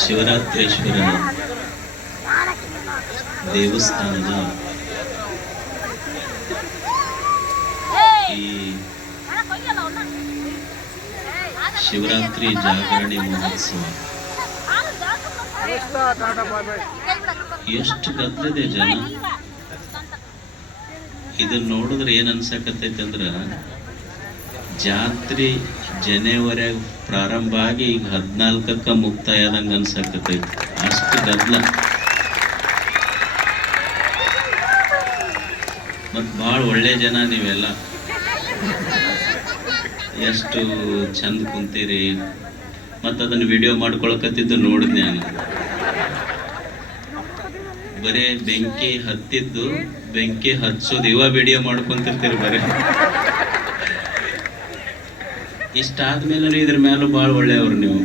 ಶಿವರಾತ್ರೀಶ್ವರನ ದೇವಸ್ಥಾನದ ಈ ಶಿವರಾತ್ರಿ ಜಾಗರಣೆ ಮಹೋತ್ಸವ ಎಷ್ಟು ಗದ್ದಲಿದೆ ಜನ. ಇದನ್ನ ನೋಡಿದ್ರೆ ಏನ್ ಅನ್ಸಕತ್ತೈತಿ ಅಂದ್ರ ಜಾತ್ರೆ ಜನವರಿಯಾಗ ಪ್ರಾರಂಭ ಆಗಿ ಈಗ 14ಕ್ಕ ಮುಕ್ತಾಯ ಆದಂಗ ಅನ್ಸಕತ್ತೈತಿ. ಅಷ್ಟು ಗದ್ದಲ. ಮತ್ ಭಾಳ ಒಳ್ಳೆ ಜನ ನೀವೆಲ್ಲ, ಎಷ್ಟು ಚಂದ ಕುಂತೀರಿ. ಮತ್ತ ಅದನ್ನ ವಿಡಿಯೋ ಮಾಡ್ಕೊಳಕತ್ತಿದ್ದು ನೋಡಿದ್ ನಾನು. ಬರೇ ಬೆಂಕಿ ಹತ್ತಿದ್ದು, ಬೆಂಕಿ ಹಚ್ಚೋದು ಇವ ವಿಡಿಯೋ ಮಾಡ್ಕೊಂತಿರ್ತೀರಿ ಬರೇ. ಇಷ್ಟಾದ್ಮೇಲೆ ಇದ್ರ ಮೇಲೂ ಭಾಳ ಒಳ್ಳೆಯವ್ರು ನೀವು.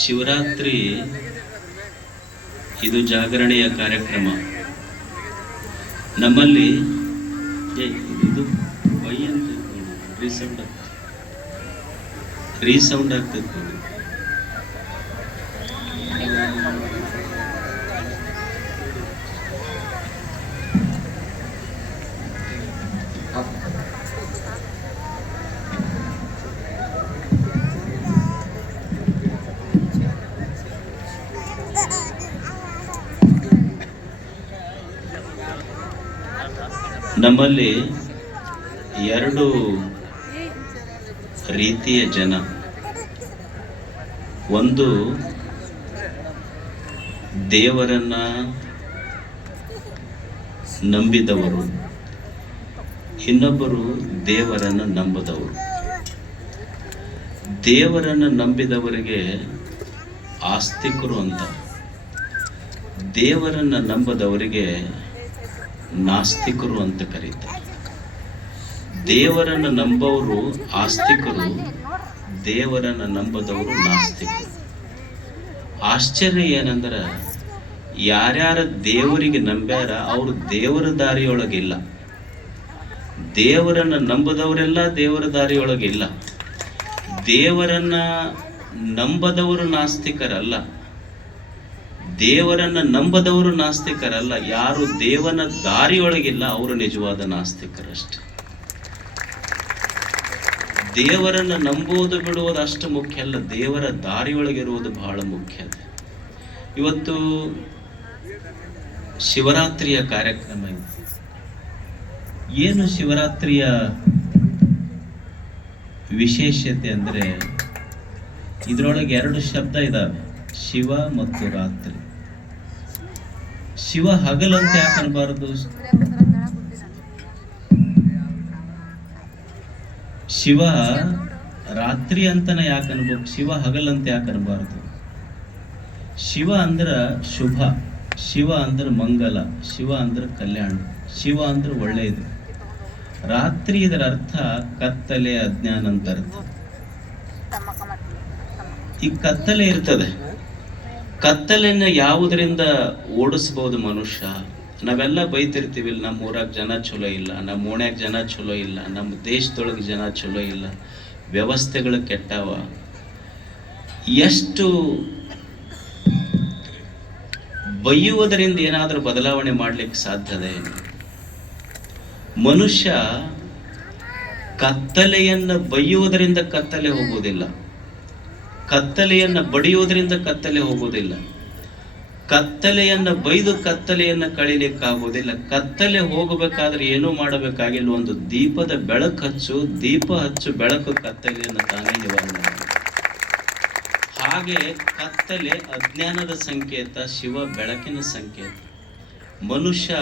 ಶಿವರಾತ್ರಿ ಇದು ಜಾಗರಣೆಯ ಕಾರ್ಯಕ್ರಮ. ನಮ್ಮಲ್ಲಿ ಇದು ರೀಸೌಂಡ್ ಆಗ್ತದೆ. ನಮ್ಮಲ್ಲಿ ಎರಡು ರೀತಿಯ ಜನ. ಒಂದು ದೇವರನ್ನ ನಂಬಿದವರು, ಇನ್ನೊಬ್ಬರು ದೇವರನ್ನ ನಂಬದವರು. ದೇವರನ್ನ ನಂಬಿದವರಿಗೆ ಆಸ್ತಿಕರು ಅಂತ, ದೇವರನ್ನ ನಂಬದವರಿಗೆ ನಾಸ್ತಿಕರು ಅಂತ ಕರೀತಾರೆ. ದೇವರನ್ನು ನಂಬೋರು ಆಸ್ತಿಕರು, ದೇವರನ್ನ ನಂಬದವರು ನಾಸ್ತಿಕರು. ಆಶ್ಚರ್ಯ ಏನಂದ್ರೆ ಯಾರ್ಯಾರ ದೇವರಿಗೆ ನಂಬ್ಯಾರ ಅವರು ದೇವರ ದಾರಿಯೊಳಗಿಲ್ಲ. ದೇವರನ್ನ ನಂಬದವರೆಲ್ಲ ದೇವರ ದಾರಿಯೊಳಗಿಲ್ಲ. ದೇವರನ್ನ ನಂಬದವರು ನಾಸ್ತಿಕರಲ್ಲ, ದೇವರನ್ನ ನಂಬದವರು ನಾಸ್ತಿಕರಲ್ಲ. ಯಾರು ದೇವನ ದಾರಿಯೊಳಗಿಲ್ಲ ಅವರು ನಿಜವಾದ ನಾಸ್ತಿಕರಷ್ಟೆ. ದೇವರನ್ನ ನಂಬುವುದು ಬಿಡುವುದು ಅಷ್ಟು ಮುಖ್ಯ ಅಲ್ಲ, ದೇವರ ದಾರಿಯೊಳಗಿರುವುದು ಬಹಳ ಮುಖ್ಯ. ಇವತ್ತು ಶಿವರಾತ್ರಿಯ ಕಾರ್ಯಕ್ರಮ ಇದೆ. ಏನು ಶಿವರಾತ್ರಿಯ ವಿಶೇಷತೆ ಅಂದ್ರೆ ಇದರೊಳಗೆ ಎರಡು ಶಬ್ದ ಇದಾವೆ, ಶಿವ ಮತ್ತು ರಾತ್ರಿ. ಶಿವ ಹಗಲಂತ ಯಾಕೆ ಅನ್ಬಾರದು? ಶಿವ ರಾತ್ರಿ ಅಂತನ ಯಾಕೆ ಅನ್ಬೇಕು? ಶಿವ ಹಗಲಂತ ಯಾಕೆ ಅನ್ಬಾರದು? ಶಿವ ಅಂದ್ರ ಶುಭ, ಶಿವ ಅಂದ್ರ ಮಂಗಲ, ಶಿವ ಅಂದ್ರ ಕಲ್ಯಾಣ, ಶಿವ ಅಂದ್ರ ಒಳ್ಳೆಯದು. ರಾತ್ರಿ ಇದರ ಅರ್ಥ ಕತ್ತಲೆ, ಅಜ್ಞಾನ ಅಂತ ಅರ್ಥ. ಈ ಕತ್ತಲೆ ಇರ್ತದೆ, ಕತ್ತಲೆಯನ್ನು ಯಾವುದರಿಂದ ಓಡಿಸ್ಬೋದು ಮನುಷ್ಯ? ನಾವೆಲ್ಲ ಬೈತಿರ್ತೀವಿ, ನಮ್ಮ ಊರಾಗ ಜನ ಚಲೋ ಇಲ್ಲ, ನಮ್ಮ ಓಣ್ಯಾಗ ಜನ ಚಲೋ ಇಲ್ಲ, ನಮ್ಮ ದೇಶದೊಳಗೆ ಜನ ಚಲೋ ಇಲ್ಲ, ವ್ಯವಸ್ಥೆಗಳು ಕೆಟ್ಟವ. ಎಷ್ಟು ಬೈಯುವುದರಿಂದ ಏನಾದರೂ ಬದಲಾವಣೆ ಮಾಡ್ಲಿಕ್ಕೆ ಸಾಧ್ಯತೆ? ಮನುಷ್ಯ ಕತ್ತಲೆಯನ್ನು ಬೈಯುವುದರಿಂದ ಕತ್ತಲೆ ಹೋಗುವುದಿಲ್ಲ, ಕತ್ತಲೆಯನ್ನು ಬಡಿಯುವುದರಿಂದ ಕತ್ತಲೆ ಹೋಗುವುದಿಲ್ಲ, ಕತ್ತಲೆಯನ್ನು ಬೈದು ಕತ್ತಲೆಯನ್ನು ಕಳಿಲಿಕ್ಕಾಗುವುದಿಲ್ಲ. ಕತ್ತಲೆ ಹೋಗಬೇಕಾದ್ರೆ ಏನೂ ಮಾಡಬೇಕಾಗಿಲ್ಲ, ಒಂದು ದೀಪದ ಬೆಳಕು ಹಚ್ಚು, ದೀಪ ಹಚ್ಚು, ಬೆಳಕು ಕತ್ತಲೆಯನ್ನು ತಾನೇ ನಿವಾರಣೆ ಮಾಡಿ. ಹಾಗೆ ಕತ್ತಲೆ ಅಜ್ಞಾನದ ಸಂಕೇತ, ಶಿವ ಬೆಳಕಿನ ಸಂಕೇತ. ಮನುಷ್ಯ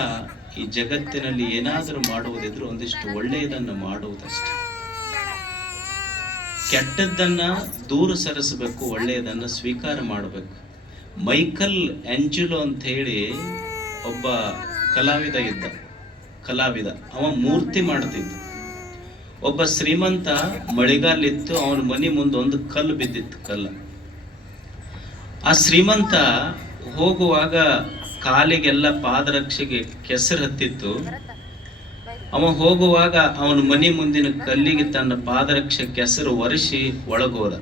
ಈ ಜಗತ್ತಿನಲ್ಲಿ ಏನಾದರೂ ಮಾಡುವುದಿದ್ರು ಒಂದಿಷ್ಟು ಒಳ್ಳೆಯದನ್ನು ಮಾಡುವುದಷ್ಟೇ. ಕೆಟ್ಟದ್ದನ್ನ ದೂರ ಸರಿಸಬೇಕು, ಒಳ್ಳೆಯದನ್ನ ಸ್ವೀಕಾರ ಮಾಡಬೇಕು. ಮೈಕಲ್ ಆಂಜೆಲೋ ಅಂತ ಹೇಳಿ ಒಬ್ಬ ಕಲಾವಿದ ಇದ್ದ, ಅವ ಮೂರ್ತಿ ಮಾಡ್ತಿದ್ದ. ಒಬ್ಬ ಶ್ರೀಮಂತ ಮಳೆಗಾಲಿತ್ತು, ಅವನ ಮನೆ ಮುಂದೆ ಒಂದು ಕಲ್ಲು ಬಿದ್ದಿತ್ತು, ಕಲ್ಲು. ಆ ಶ್ರೀಮಂತ ಹೋಗುವಾಗ ಕಾಲಿಗೆಲ್ಲ ಪಾದರಕ್ಷೆಗೆ ಕೆಸರು ಹತ್ತಿತ್ತು. ಅವ ಹೋಗುವಾಗ ಅವನ ಮನೆ ಮುಂದಿನ ಕಲ್ಲಿಗೆ ತನ್ನ ಪಾದರಕ್ಷೆ ಕೆಸರು ಒರೆಸಿ ಒಳಗೋದ.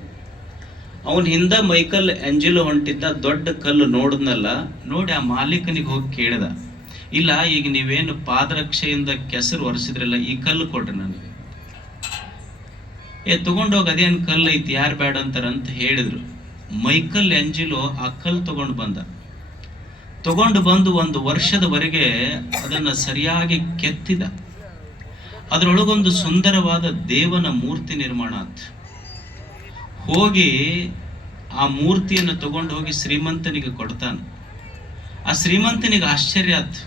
ಅವನ ಹಿಂದ ಮೈಕಲ್ ಎಂಜಲೋ ಹೊಂಟಿದ್ದ. ದೊಡ್ಡ ಕಲ್ಲು ನೋಡಿದ್ನಲ್ಲ, ನೋಡಿ ಆ ಮಾಲೀಕನಿಗೆ ಹೋಗಿ ಕೇಳಿದ, ಇಲ್ಲ ಈಗ ನೀವೇನು ಪಾದರಕ್ಷೆಯಿಂದ ಕೆಸರು ಒರೆಸಿದ್ರಲ್ಲ, ಈ ಕಲ್ಲು ಕೊಡ್ರಿ ನನಗೆ. ತಗೊಂಡೋಗಿ ಅದೇನು ಕಲ್ಲು ಐತಿ, ಯಾರು ಬೇಡ ಅಂತಾರಂತ ಹೇಳಿದ್ರು. ಮೈಕಲ್ ಎಂಜಲೋ ಆ ಕಲ್ಲು ತಗೊಂಡು ಬಂದು 1 ವರ್ಷದವರೆಗೆ ಅದನ್ನ ಸರಿಯಾಗಿ ಕೆತ್ತಿದ. ಅದರೊಳಗೊಂದು ಸುಂದರವಾದ ದೇವನ ಮೂರ್ತಿ ನಿರ್ಮಾಣ ಆಯ್ತು. ಹೋಗಿ ಆ ಮೂರ್ತಿಯನ್ನು ತಗೊಂಡು ಹೋಗಿ ಶ್ರೀಮಂತನಿಗೆ ಕೊಡ್ತಾನ. ಆ ಶ್ರೀಮಂತನಿಗೆ ಆಶ್ಚರ್ಯ ಆಯ್ತು,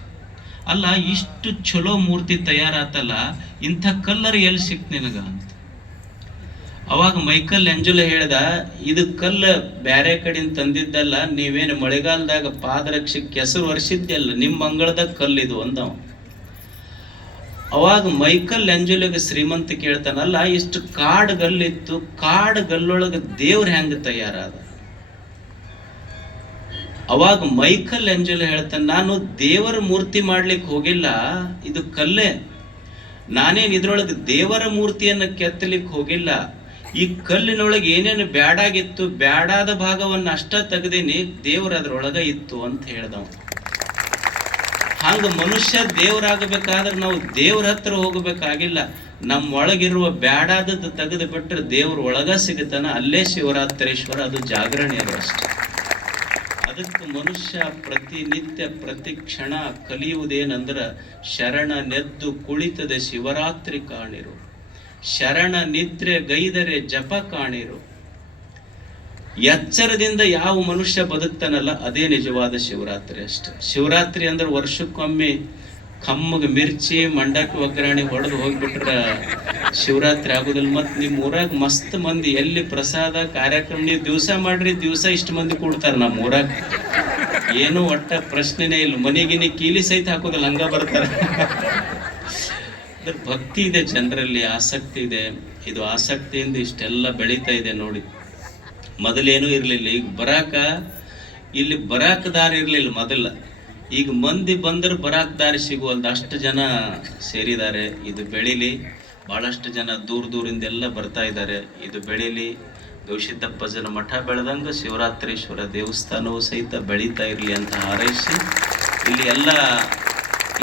ಅಲ್ಲ ಇಷ್ಟು ಚಲೋ ಮೂರ್ತಿ ತಯಾರಾತಲ್ಲ, ಇಂಥ ಕಲ್ಲರ್ ಎಲ್ಲಿ ಸಿಕ್ತು ನಿನಗ ಅಂತ. ಅವಾಗ ಮೈಕಲ್ ಎಂಜಲೋ ಹೇಳ್ದ, ಇದು ಕಲ್ಲು ಬ್ಯಾರೆ ಕಡೆಯಿಂದ ತಂದಿದ್ದಲ್ಲ, ನೀವೇನು ಮಳೆಗಾಲದಾಗ ಪಾದರಕ್ಷೆ ಕೆಸರು ಒರೆಸಿದ್ದಲ್ಲ, ನಿಮ್ಮ ಮಂಗಳದಾಗ ಕಲ್ಲಿದು ಅಂದವ. ಅವಾಗ ಮೈಕಲ್ ಎಂಜಲೋಗೆ ಶ್ರೀಮಂತ ಕೇಳ್ತಾನಲ್ಲ, ಇಷ್ಟು ಕಾಡು ಗಲ್ಲಿತ್ತು, ಕಾಡು ಗಲ್ಲೊಳಗೆ ದೇವ್ರ ಹೆಂಗ ತಯಾರಾದ? ಅವಾಗ ಮೈಕಲ್ ಎಂಜಲೋ ಹೇಳ್ತಾನೆ, ನಾನು ದೇವರ ಮೂರ್ತಿ ಮಾಡ್ಲಿಕ್ಕೆ ಹೋಗಿಲ್ಲ, ಇದು ಕಲ್ಲೇ. ನಾನೇನು ಇದ್ರೊಳಗೆ ದೇವರ ಮೂರ್ತಿಯನ್ನು ಕೆತ್ತಲಿಕ್ಕೆ ಹೋಗಿಲ್ಲ. ಈ ಕಲ್ಲಿನೊಳಗೆ ಏನೇನು ಬ್ಯಾಡಾಗಿತ್ತು, ಬ್ಯಾಡಾದ ಭಾಗವನ್ನು ಅಷ್ಟ ತೆಗೆದೀನಿ, ದೇವ್ರ ಅದ್ರೊಳಗ ಇತ್ತು ಅಂತ ಹೇಳ್ದವ. ಹಂಗ ಮನುಷ್ಯ ದೇವರಾಗಬೇಕಾದ್ರೆ ನಾವು ದೇವ್ರ ಹತ್ರ ಹೋಗಬೇಕಾಗಿಲ್ಲ. ನಮ್ಮ ಒಳಗಿರುವ ಬ್ಯಾಡಾದದ್ದು ತೆಗೆದು ಬಿಟ್ಟರೆ ದೇವ್ರ ಒಳಗ ಸಿಗುತ್ತಾನ. ಅಲ್ಲೇ ಶಿವರಾತ್ರೇಶ್ವರ, ಅದು ಜಾಗರಣೆ ಅದು ಅಷ್ಟೇ. ಅದಕ್ಕೆ ಮನುಷ್ಯ ಪ್ರತಿನಿತ್ಯ ಪ್ರತಿ ಕ್ಷಣ ಕಲಿಯುವುದೇನಂದ್ರ, ಶರಣ ನೆದ್ದು ಕುಳಿತದೆ ಶಿವರಾತ್ರಿ ಕಾಣಿರು, ಶರಣ ನಿದ್ರೆ ಗೈದರೆ ಜಪ ಕಾಣಿರು. ಎಚ್ಚರದಿಂದ ಯಾವ ಮನುಷ್ಯ ಬದುಕ್ತಾನಲ್ಲ, ಅದೇ ನಿಜವಾದ ಶಿವರಾತ್ರಿ ಅಷ್ಟೆ. ಶಿವರಾತ್ರಿ ಅಂದ್ರೆ ವರ್ಷಕ್ಕೊಮ್ಮೆ ಕಮ್ಮಗ ಮಿರ್ಚಿ ಮಂಡಕ್ಕಿ ಒಗ್ಗರಣೆ ಹೊಡೆದು ಹೋಗ್ಬಿಟ್ರ ಶಿವರಾತ್ರಿ ಆಗುದಿಲ್ಲ. ಮತ್ ನಿಮ್ ಊರಾಗ ಮಸ್ತ್ ಮಂದಿ ಎಲ್ಲಿ ಪ್ರಸಾದ ಕಾರ್ಯಕ್ರಮ ನೀವು ದಿವಸ ಮಾಡ್ರಿ, ದಿವಸ ಇಷ್ಟು ಮಂದಿ ಕೂಡ್ತಾರ. ನಮ್ಮ ಊರಾಗ ಏನು ಒಟ್ಟ ಪ್ರಶ್ನೆನೇ ಇಲ್ಲ, ಮನೆಗಿನಿ ಕೀಲಿ ಸಹಿತ ಹಾಕೋದಿಲ್ಲ, ಹಂಗ ಬರ್ತಾರ. ಭಕ್ತಿ ಇದೆ ಜನರಲ್ಲಿ, ಆಸಕ್ತಿ ಇದೆ. ಇದು ಆಸಕ್ತಿಯಿಂದ ಇಷ್ಟೆಲ್ಲ ಬೆಳೀತಾ ಇದೆ ನೋಡಿ. ಮೊದಲೇನೂ ಇರಲಿಲ್ಲ, ಈಗ ಇಲ್ಲಿ ಬರಾಕ ದಾರಿ ಇರಲಿಲ್ಲ ಮೊದಲ. ಈಗ ಮಂದಿ ಬಂದ್ರೆ ಬರಾಕ್ ದಾರಿ ಸಿಗುವಲ್ದು, ಅಷ್ಟು ಜನ ಸೇರಿದ್ದಾರೆ. ಇದು ಬೆಳೀಲಿ, ಬಹಳಷ್ಟು ಜನ ದೂರದಿಂದೆಲ್ಲ ಬರ್ತಾ ಇದ್ದಾರೆ. ಇದು ಬೆಳೀಲಿ, ಗವಿಸಿದ್ದಪ್ಪಜ್ಜನ ಮಠ ಬೆಳೆದಂಗ ಶಿವರಾತ್ರೀಶ್ವರ ದೇವಸ್ಥಾನವೂ ಸಹಿತ ಬೆಳೀತಾ ಇರಲಿ ಅಂತ ಹಾರೈಸಿ, ಇಲ್ಲಿ ಎಲ್ಲ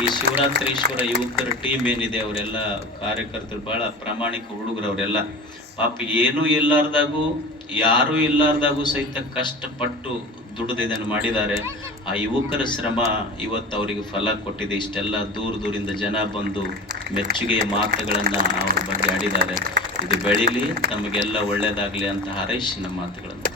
ಈ ಶಿವರಾತ್ರೀಶ್ವರ ಯುವಕರ ಟೀಮ್ ಏನಿದೆ ಅವರೆಲ್ಲ ಕಾರ್ಯಕರ್ತರು ಬಹಳ ಪ್ರಾಮಾಣಿಕ ಹುಡುಗರು. ಅವರೆಲ್ಲ ಪಾಪ ಏನೂ ಇಲ್ಲಾರ್ದಾಗೂ ಯಾರೂ ಇಲ್ಲಾರ್ದಾಗೂ ಸಹಿತ ಕಷ್ಟಪಟ್ಟು ದುಡಿದು ಇದನ್ನು ಮಾಡಿದ್ದಾರೆ. ಆ ಯುವಕರ ಶ್ರಮ ಇವತ್ತು ಅವರಿಗೆ ಫಲ ಕೊಟ್ಟಿದೆ. ಇಷ್ಟೆಲ್ಲ ದೂರದಿಂದ ಜನ ಬಂದು ಮೆಚ್ಚುಗೆಯ ಮಾತುಗಳನ್ನು ಅವ್ರ ಬಗ್ಗೆ ಆಡಿದ್ದಾರೆ. ಇದು ಬೆಳೀಲಿ, ತಮಗೆಲ್ಲ ಒಳ್ಳೆಯದಾಗಲಿ ಅಂತ ಹಾರೈಸಿ ನಮ್ಮ ಮಾತುಗಳನ್ನು